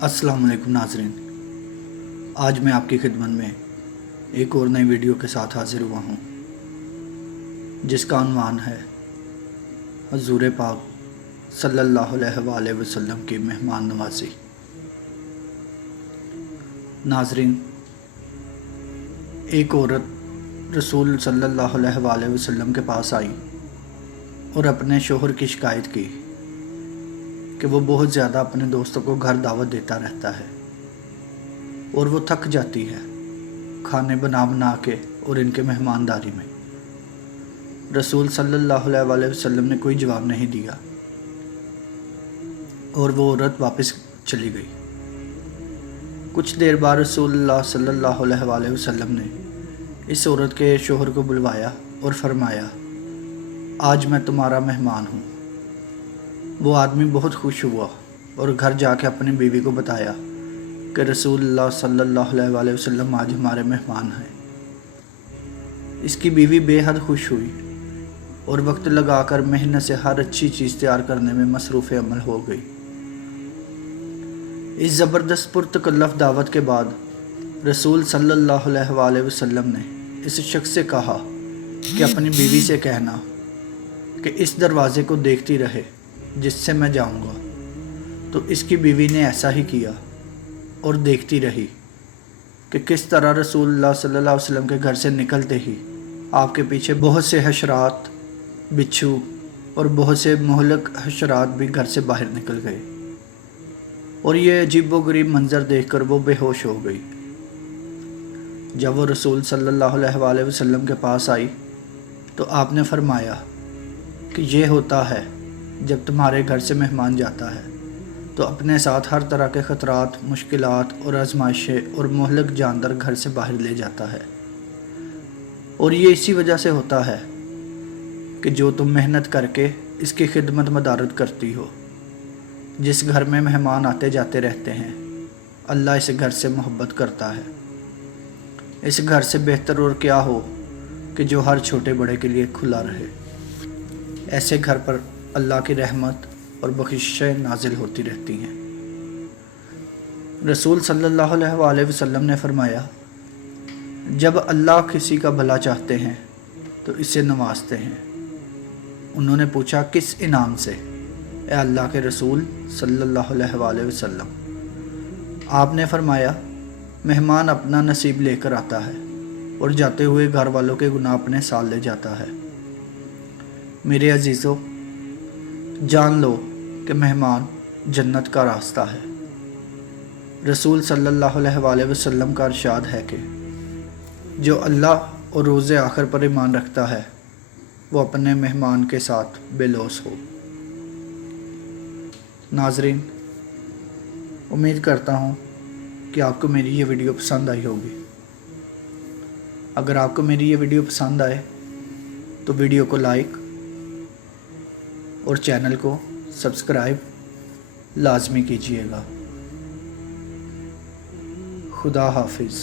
अस्सलाम वालेकुम नाज़रीन। आज मैं आपकी खिदमत में एक और नई वीडियो के साथ हाज़िर हुआ हूँ, जिसका उन्वान है हुज़ूर पाक सल्लल्लाहु अलैहि वसल्लम की मेहमान नवाज़ी। नाज़रीन, एक औरत रसूल सल्लल्लाहु अलैहि वसल्लम के पास आई और अपने शोहर की शिकायत की कि वो बहुत ज़्यादा अपने दोस्तों को घर दावत देता रहता है और वो थक जाती है खाने बना बना के और इनके मेहमानदारी में। रसूल सल्लल्लाहु अलैहि वसल्लम ने कोई जवाब नहीं दिया और वो औरत वापस चली गई। कुछ देर बाद रसूलुल्लाह सल्लल्लाहु अलैहि वसल्लम ने इस औरत के शोहर को बुलवाया और फरमाया, आज मैं तुम्हारा मेहमान हूँ। वो आदमी बहुत खुश हुआ और घर जाके अपनी बीवी को बताया कि रसूलुल्लाह सल्लल्लाहु अलैहि वसल्लम आज हमारे मेहमान हैं। इसकी बीवी बेहद खुश हुई और वक्त लगाकर मेहनत से हर अच्छी चीज़ तैयार करने में मसरूफ़ अमल हो गई। इस ज़बरदस्त पुरतकल्लफ दावत के बाद रसूल सल्लल्लाहु अलैहि वसल्लम ने इस शख्स से कहा कि अपनी बीवी से कहना कि इस दरवाज़े को देखती रहे जिससे मैं जाऊंगा। तो इसकी बीवी ने ऐसा ही किया और देखती रही कि किस तरह रसूलुल्लाह सल्लल्लाहु अलैहि वसल्लम के घर से निकलते ही आपके पीछे बहुत से हशरात, बिच्छू और बहुत से मोहलक हशरात भी घर से बाहर निकल गए और ये अजीबोगरीब मंज़र देखकर वो बेहोश हो गई। जब वो रसूल सल्लल्लाहु अलैहि वसल्लम के पास आई तो आपने फरमाया कि ये होता है जब तुम्हारे घर से मेहमान जाता है तो अपने साथ हर तरह के ख़तरात, मुश्किलात और आजमाइशें और मोहलक जानदार घर से बाहर ले जाता है। और ये इसी वजह से होता है कि जो तुम मेहनत करके इसकी खिदमत मदारत करती हो। जिस घर में मेहमान आते जाते रहते हैं, अल्लाह इस घर से मोहब्बत करता है। इस घर से बेहतर और क्या हो कि जो हर छोटे बड़े के लिए खुला रहे। ऐसे घर पर अल्लाह की रहमत और बख्शिशें नाजिल होती रहती हैं। रसूल सल्लल्लाहु अलैहि वसल्लम ने फरमाया, जब अल्लाह किसी का भला चाहते हैं तो इसे नवाजते हैं। उन्होंने पूछा, किस इनाम से ए अल्लाह के रसूल सल्लल्लाहु अलैहि वसल्लम? आपने फरमाया, मेहमान अपना नसीब लेकर आता है और जाते हुए घर वालों के गुनाह अपने साथ ले जाता है। मेरे अजीज़ों, जान लो कि मेहमान जन्नत का रास्ता है। रसूल सल्लल्लाहु अलैहि वसल्लम का इरशाद है कि जो अल्लाह और रोज़े आखिर पर ईमान रखता है वो अपने मेहमान के साथ बेलौस हो। नाज़रीन, उम्मीद करता हूँ कि आपको मेरी ये वीडियो पसंद आई होगी। अगर आपको मेरी ये वीडियो पसंद आए तो वीडियो को लाइक और चैनल को सब्सक्राइब लाजमी कीजिएगा। खुदा हाफिज़।